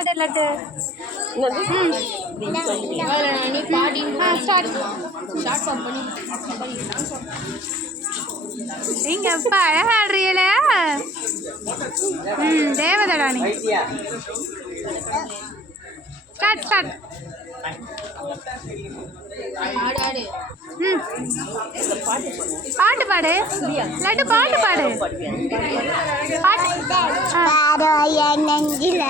பாடு லட்டு நீங்க அப்பா அழகா ஆடுறீங்களே ம் தேவதடா நீ ஸ்டார்ட் ஸ்டார்ட் பாட்டு பாடு. லட்டு பாட்டு பாடு. பாட்டு. நெஞ்சில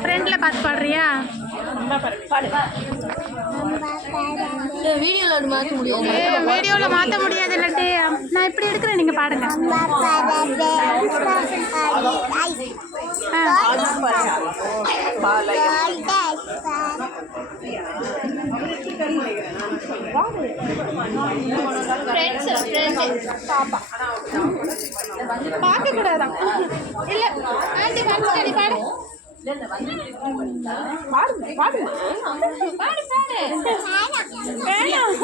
ஃப்ரெண்டில் பார்த்து பாடுறியா? வீடியோல மாற்ற முடியாது. வீடியோவில் மாற்ற முடியாது லட்டு. நான் இப்படி எடுக்கிறேன் நீங்கள் பாடுங்க. பாப்பா பார்க்க கூடாதான் இல்ல ஆண்டி மறைச்சிட்டாடி பாடு பாடு பாடு வேணாம்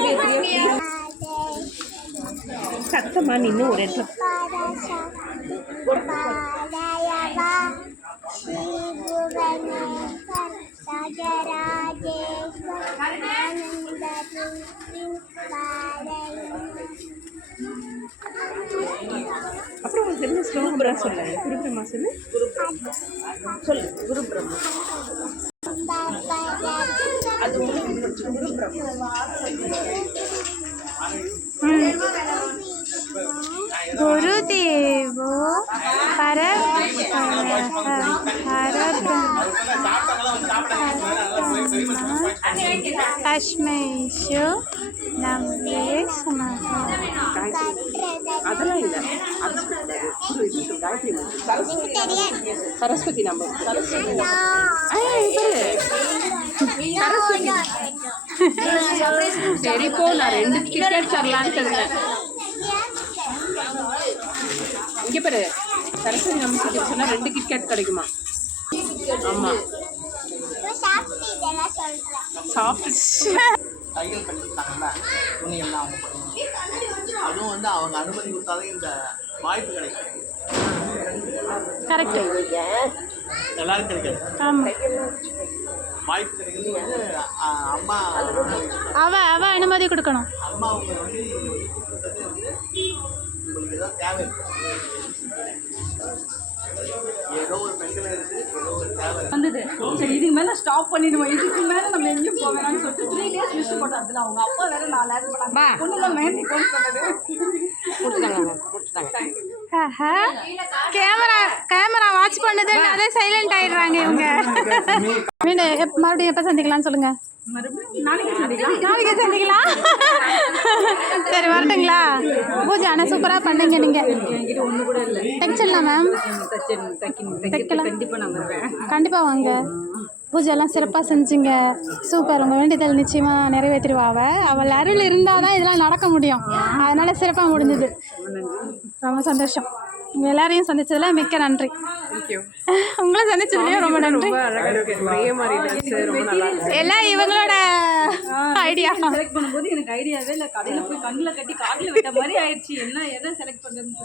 சத்தமா நின்று ஒரு இடத்துல அப்புறம் உங்களுக்கு தெரிஞ்ச ஸ்லோகபுரா சொல்லுங்க குரு சொல்லு. சொல்லு. குரு குரு பிரம்மா குருதேவோ பர பர பஷ்மேஷு நம்பே சரஸ்வதி நம்ம சரஸ்வதி சரி போ நான் ரெண்டு கிரிக்கெட் தரலான்னு இருந்தேன் இங்கே பாரு சரஸ்வதி நம்ம சொன்னால் ரெண்டு கிரிக்கெட் கிடைக்குமா ஆமாம் தையல் கற்றுக்கிட்டாங்கல்ல துணி எல்லாம் அவங்க அதுவும் வந்து அவங்க அனுமதி கொடுத்தாலே இந்த வாய்ப்பு கிடைக்கும் கரெக்ட். எல்லாரும் கிடைக்காது வாய்ப்பு கிடைக்கிறது வந்து அம்மா அவ அவ அனுமதி கொடுக்கணும் அம்மா அவங்க வந்து உங்களுக்கு ஏதாவது தேவை இருக்கு ஏதோ ஒரு பெண்கள் இருக்கு ஏதோ ஒரு தேவை இருக்கு வந்தது. சரி இதுக்கு மேல ஸ்டாப் பண்ணிடுவோம். இதுக்கு மேல நம்ம எங்கேயும் போக வேணாம்னு சொல்லிட்டு த்ரீ டேஸ் லிஸ்ட் போட்டாங்க அவங்க அப்பா வேற நாலு ஆட் பண்ணாங்க மெஹந்தி கொண்டு சொன்னது. கேமரா கேமரா வாட்ச் பண்ணுதுன்னு அதே சைலண்ட் ஆயிடுறாங்க இவங்க. மீண்டும் எப்- மறுபடியும் எப்போ சந்திக்கலாம்னு சொல்லுங்க. மறுபடியும் நாளைக்கு சந்திக்கலாம். நாளைக்கு சந்திக்கலாம். சரி வரட்டுங்களா? பூஜை ஆனால் சூப்பராக பண்ணுங்க நீங்கள் தைச்சிடலாம் மேம் தைக்கலாம். கண்டிப்பாக வாங்க. பூஜை எல்லாம் சிறப்பாக செஞ்சீங்க. சூப்பர் உங்கள் வேண்டுதல் நிச்சயமாக நிறைவேற்றிடுவா அவ. அவள் அருள் இருந்தால் தான் இதெல்லாம் நடக்க முடியும். அதனால் சிறப்பாக முடிஞ்சது. ரொம்ப சந்தோஷம். உங்கள் எல்லாரையும் சந்திச்சதுல மிக்க நன்றி. உங்களை சந்திச்சதுலேயும் ரொம்ப நன்றி. எல்லாம் இவங்களோட ஐடியா. செலக்ட் பண்ணும்போது எனக்கு ஐடியாவே இல்லை. கடையில் போய் கண்ணில் கட்டி காட்டில் விட்ட மாதிரி ஆயிடுச்சு. என்ன எதை செலக்ட் பண்ணுறதுன்னு